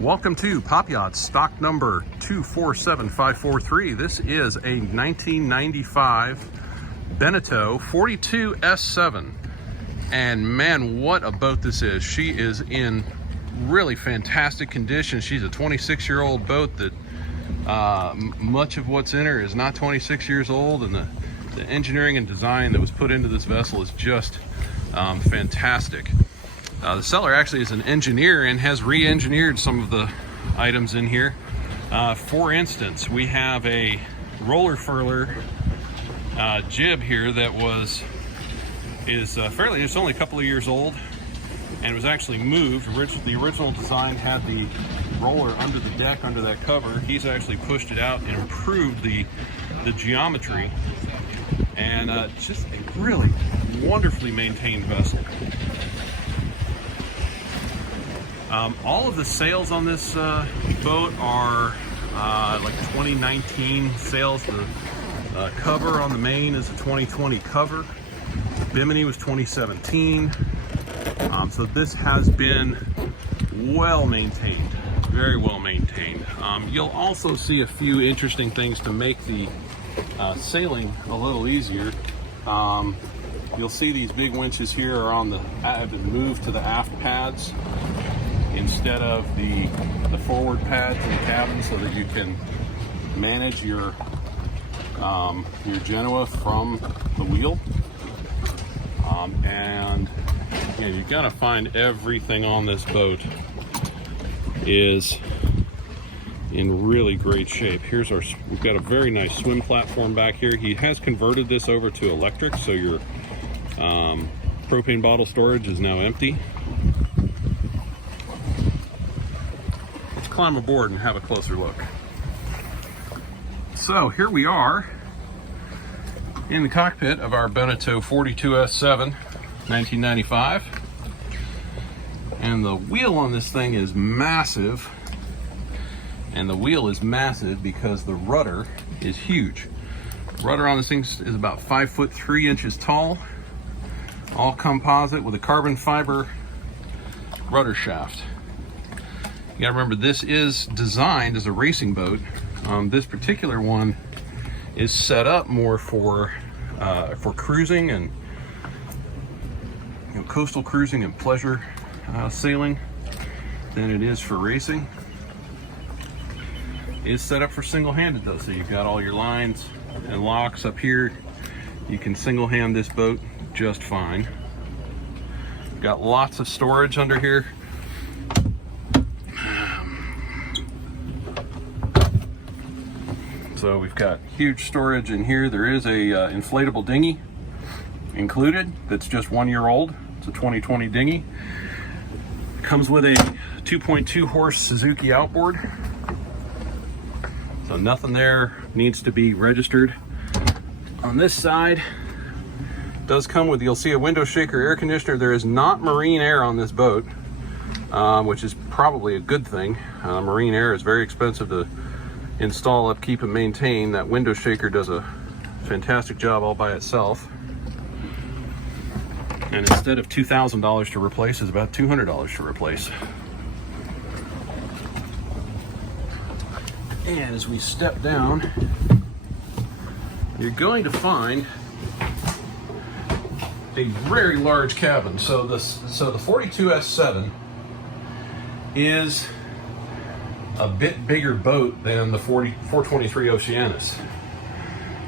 Welcome to Pop Yachts, stock number 247543. This is a 1995 Beneteau 42S7. And man, what a boat this is. She is in really fantastic condition. She's a 26-year-old boat that much of what's in her is not 26 years old, and the engineering and design that was put into this vessel is just fantastic. The seller actually is an engineer and has re-engineered some of the items in here. For instance, we have a roller furler jib here that is fairly, it's only a couple of years old, and it was actually moved. The original design had the roller under the deck, under that cover. He's actually pushed it out and improved the geometry, and just a really wonderfully maintained vessel. All of the sails on this boat are like 2019 sails. The cover on the main is a 2020 cover. Bimini was 2017. So this has been well maintained, very well maintained. You'll also see a few interesting things to make the sailing a little easier. You'll see these big winches here are have been moved to the aft pads instead of the forward pads in the cabin, so that you can manage your Genoa from the wheel. And you know, you've got to find everything on this boat is in really great shape. We've got a very nice swim platform back here. He has converted this over to electric, so your propane bottle storage is now empty. Let's climb aboard and have a closer look. So here we are in the cockpit of our Beneteau 42S7 1995, and the wheel on this thing is massive, and the wheel is massive because the rudder is huge. The rudder on this thing is about 5 foot 3 inches tall, all composite with a carbon fiber rudder shaft. You gotta remember, this is designed as a racing boat. This particular one is set up more for cruising and coastal cruising and pleasure sailing than it is for racing. It is set up for single-handed though, so you've got all your lines and locks up here. You can single-hand this boat just fine. Got lots of storage under here. So we've got huge storage in here. There is a inflatable dinghy included that's just 1 year old. It's a 2020 dinghy. Comes with a 2.2 horse Suzuki outboard. So nothing there needs to be registered. On this side, it does come with, you'll see, a window shaker air conditioner. There is not marine air on this boat, which is probably a good thing. Marine air is very expensive to install, upkeep, and maintain. That window shaker does a fantastic job all by itself, and instead of $2,000 to replace, is about $200 to replace. And as we step down, you're going to find a very large cabin. So the 42S7 is a bit bigger boat than the 423 Oceanus.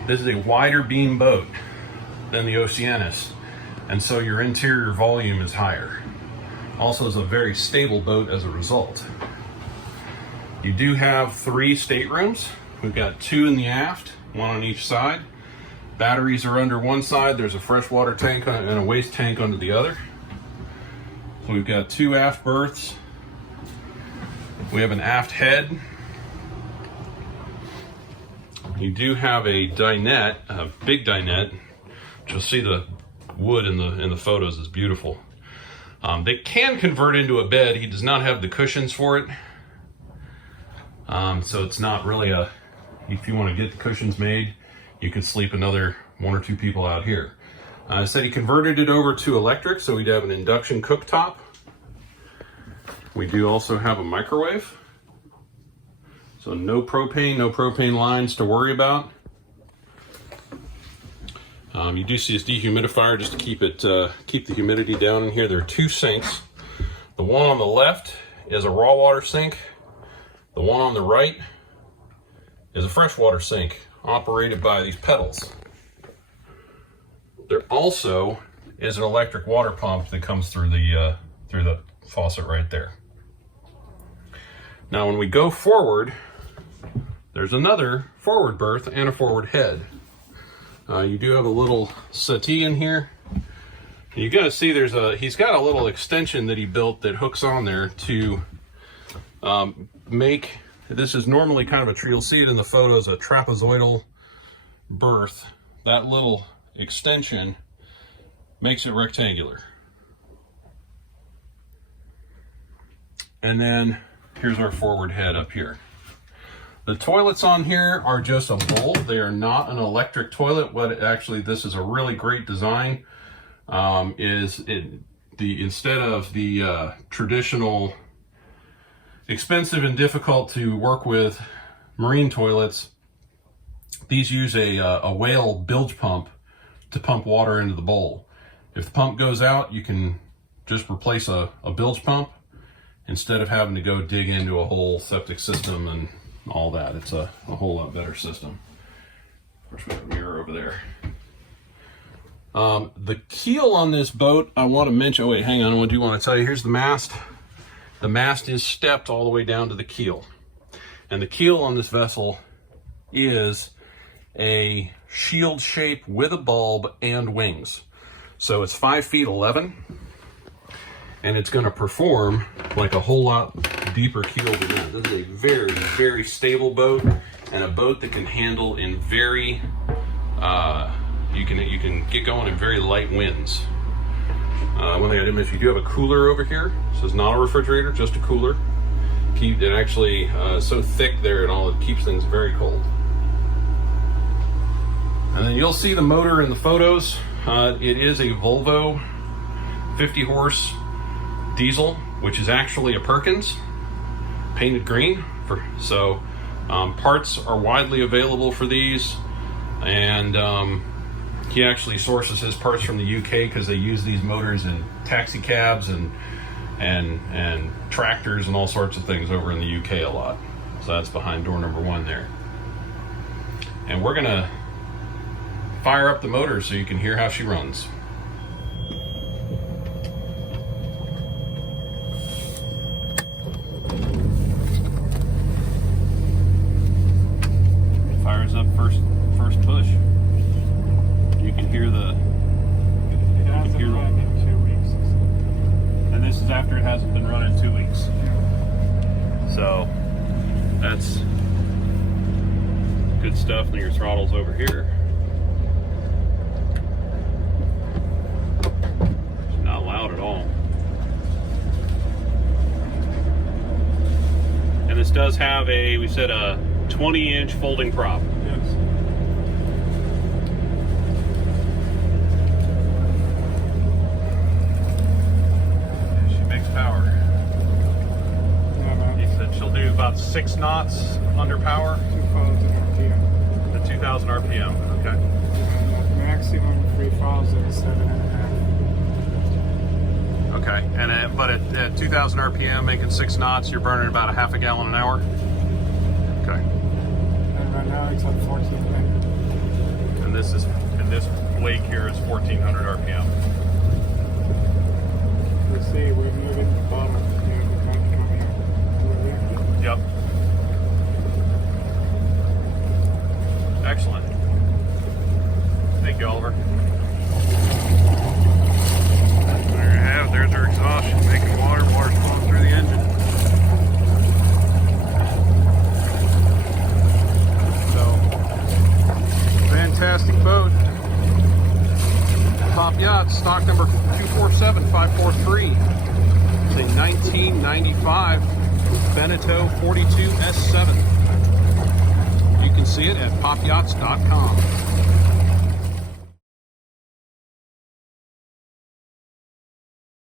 This is a wider beam boat than the Oceanus, and so your interior volume is higher. Also is a very stable boat as a result. You do have 3 staterooms. We've got 2 in the aft, 1 on each side. Batteries are under one side. There's a freshwater tank and a waste tank under the other. So we've got 2 aft berths. We have an aft head. You do have a dinette, a big dinette. You'll see the wood in the photos is beautiful. They can convert into a bed. He does not have the cushions for it. So it's not really if you want to get the cushions made, you could sleep another 1 or 2 people out here. I said he converted it over to electric, so we'd have an induction cooktop. We do also have a microwave. So no propane lines to worry about. You do see this dehumidifier just to keep the humidity down in here. There are 2 sinks. The one on the left is a raw water sink. The one on the right is a freshwater sink operated by these pedals. There also is an electric water pump that comes through the faucet right there. Now when we go forward, there's another forward berth and a forward head. You do have a little settee in here. You gotta see he's got a little extension that he built that hooks on there to make, this is normally kind of a tree, you'll see it in the photos, a trapezoidal berth. That little extension makes it rectangular. And then here's our forward head up here. The toilets on here are just a bowl. They are not an electric toilet. This is a really great design. Instead of the traditional expensive and difficult to work with marine toilets, these use a whale bilge pump to pump water into the bowl. If the pump goes out, you can just replace a bilge pump instead of having to go dig into a whole septic system and all that. It's a whole lot better system. Of course, we have a mirror over there. The keel on this boat, I want to mention, oh wait, hang on, I do want to tell you, here's the mast. The mast is stepped all the way down to the keel. And the keel on this vessel is a shield shape with a bulb and wings. So it's 5 feet 11, and it's going to perform like a whole lot deeper keel than that. This is a very, very stable boat, and a boat that can handle in very, you can get going in very light winds. One thing I didn't mention, you do have a cooler over here. This is not a refrigerator, just a cooler. It actually so thick there and all, it keeps things very cold. And then you'll see the motor in the photos. It is a Volvo 50 horse diesel, which is actually a Perkins, painted green. Parts are widely available for these, and he actually sources his parts from the UK because they use these motors in taxi cabs and tractors and all sorts of things over in the UK a lot. So that's behind door number 1 there. And we're gonna fire up the motor so you can hear how she runs. Fires up first push. You can hear the. It hasn't run in 2 weeks. And this is after it hasn't been run in 2 weeks. So that's good stuff. And your throttle's over here. It's not loud at all. And this does have a 20-inch folding prop. Yes. She makes power. He said she'll do about 6 knots under power. 2,000 RPM. The 2,000 RPM. Okay. And the maximum free falls at 7.5. Okay. And but at 2,000 RPM, making 6 knots, you're burning about a half a gallon an hour. Okay. And right now it's at 1,400. And this lake here is 1,400 RPM. You see, we're moving the bottom. You know, the tank coming over here. Yep. Excellent. Thank you, Oliver. There you have it. There's our exhaust. She's making water. Water's flowing through the engine. Fantastic boat. Pop Yachts, stock number 247543. It's a 1995 Beneteau 42 S7. You can see it at popyachts.com.